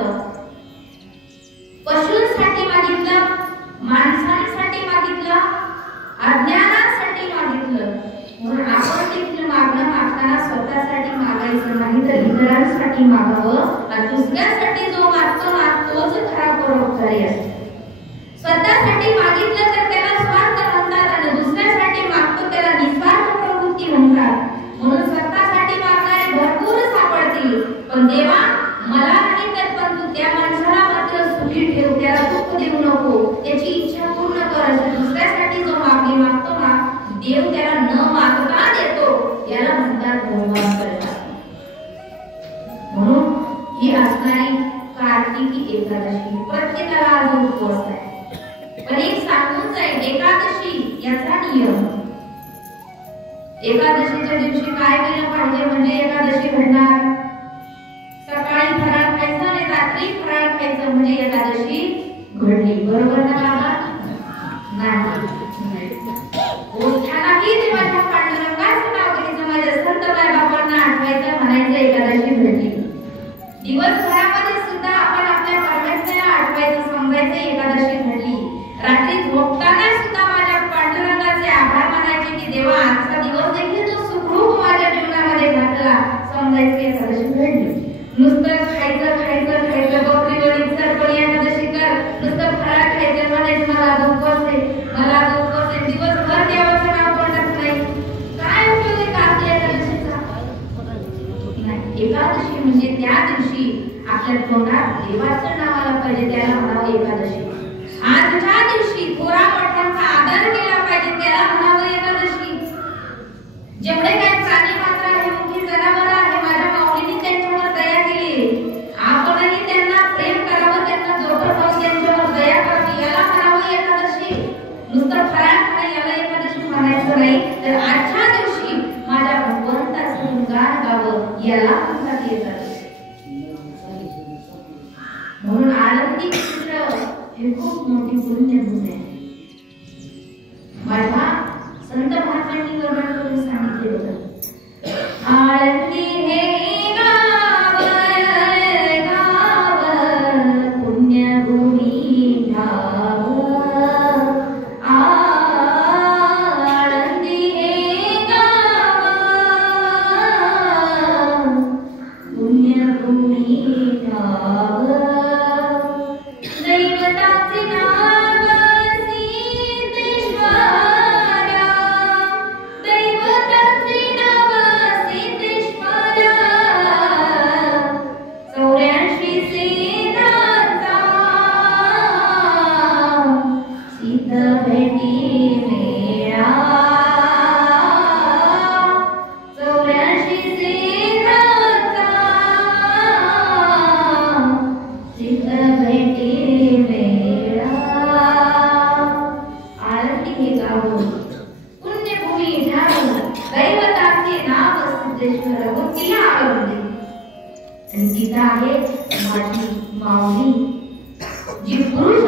मागितलं, पशूंसाठी मागितलं, माणसांसाठी मागितलं, अज्ञानासाठी मागितलं. म्हणून आपण देखील मागताना स्वतःसाठी मागायचं नाही, तर इतरांसाठी मागावं. आणि दुसऱ्यासाठी जो मागतो ना तोच खरा परोपकारी असतो. स्वतःसाठी मागितलं तर त्याला स्वार्थ म्हणतात आणि दुसऱ्यासाठी मागतो त्याला निस्वार्थ प्रवृत्ती म्हणतात. म्हणून स्वतःसाठी मागणारे भरपूर सापडतील, पण देवा मला नाही तर पण तू त्या माणसाला मात्र सुखी ठेव, त्याला दुःख देऊ नको, त्याची इच्छा पूर्ण कर. अशा दुसऱ्यासाठी जो मागणी मागतो ना देव त्याला न मागता देतो, याला म्हणतात भगवान करतात. म्हणून ही असणारी कार्तिकी एकादशी प्रत्येकाला आज उपवास आहे. पण एक सांगून जाईल, एकादशी याचा नियम, एकादशीच्या दिवशी काय केलं पाहिजे म्हणजे एकादशी घडणार सकाळी फराळ खायचं आणि रात्री फराळ खायचं म्हणजे एकादशी घडली. बरोबर ना बाबा? नाही. मोठ्यालाही देवाच्या पांडुरंगाचं नाव घ्यायचं, माझ्या संत बाबांना आठवायचं, म्हणायचं एकादशी घडली. दिवसभरामध्ये सुद्धा आपण आपल्या परमेश्वराला आठवायचं, समजायचं एकादशी घडली. रात्री झोपताना सुद्धा माझ्या पांडुरंगाचे आभार मानायचे की देवा आजचा दिवस देखील तो सुखरूप माझ्या जीवनामध्ये घातला, समजायचं एकादशी घडली. नुसतं खायचं बकरी वडील सरपणी एकादशी कर, नुसतं फराळ खायचं म्हणायचं मला उपवास आहे, दिवसभर देवाचं नाव तोंडात नाही. काय उपयोग आहे कार्तिक एकादशीचा? नाही. एकादशी म्हणजे त्या दिवशी आपल्या तोंडात देवाचं नाव आलं पाहिजे, त्याला म्हणावं एकादशी. आजच्या दिवशी थोरा मोठ्यांचा आदर केला पाहिजे, त्याला म्हणावं एकादशी. जेवढे काही प्राणी मात्र आहे, मुखी जनावर आहे, माझ्या माऊलीने त्यांच्यावर दया केली, आपणही त्यांना प्रेम करावं, त्यांना जोडं पाहून त्यांच्यावर दया करावी, याला म्हणावं एकादशी. नुसतं फराळ खाणं याला एकादशी म्हणायचं नाही, तर आजच्या दिवशी माझ्या भगवंताचं गुणगान गावं, याला म्हणतात एकादशी. म्हणून आनंदी चित्र हे खूप मोठी पुण्यभूमी आहे. माझ्या संत महात्म्यांनी वर्णन करून सांगितले होते, आळंदी हे गाव पुण्यभूमी गाव, आळंदी हे गाव पुण्यभूमी गाव. दैवताचे नाव सिद्धेश्वरा, दैवताचे नाव सिद्धेश्वरा, 84 सिद्धांचा सिद्ध भेटी मेळा, 84 सिद्धांचा सिद्ध भेटी मेळा. आळंदी हे गाव पुण्यभूमी ठाव, दैवताचे नाव सिद्धेश्वर, तिला आळंदी. आणि तिथं आहे माझी माऊली जी पुरुष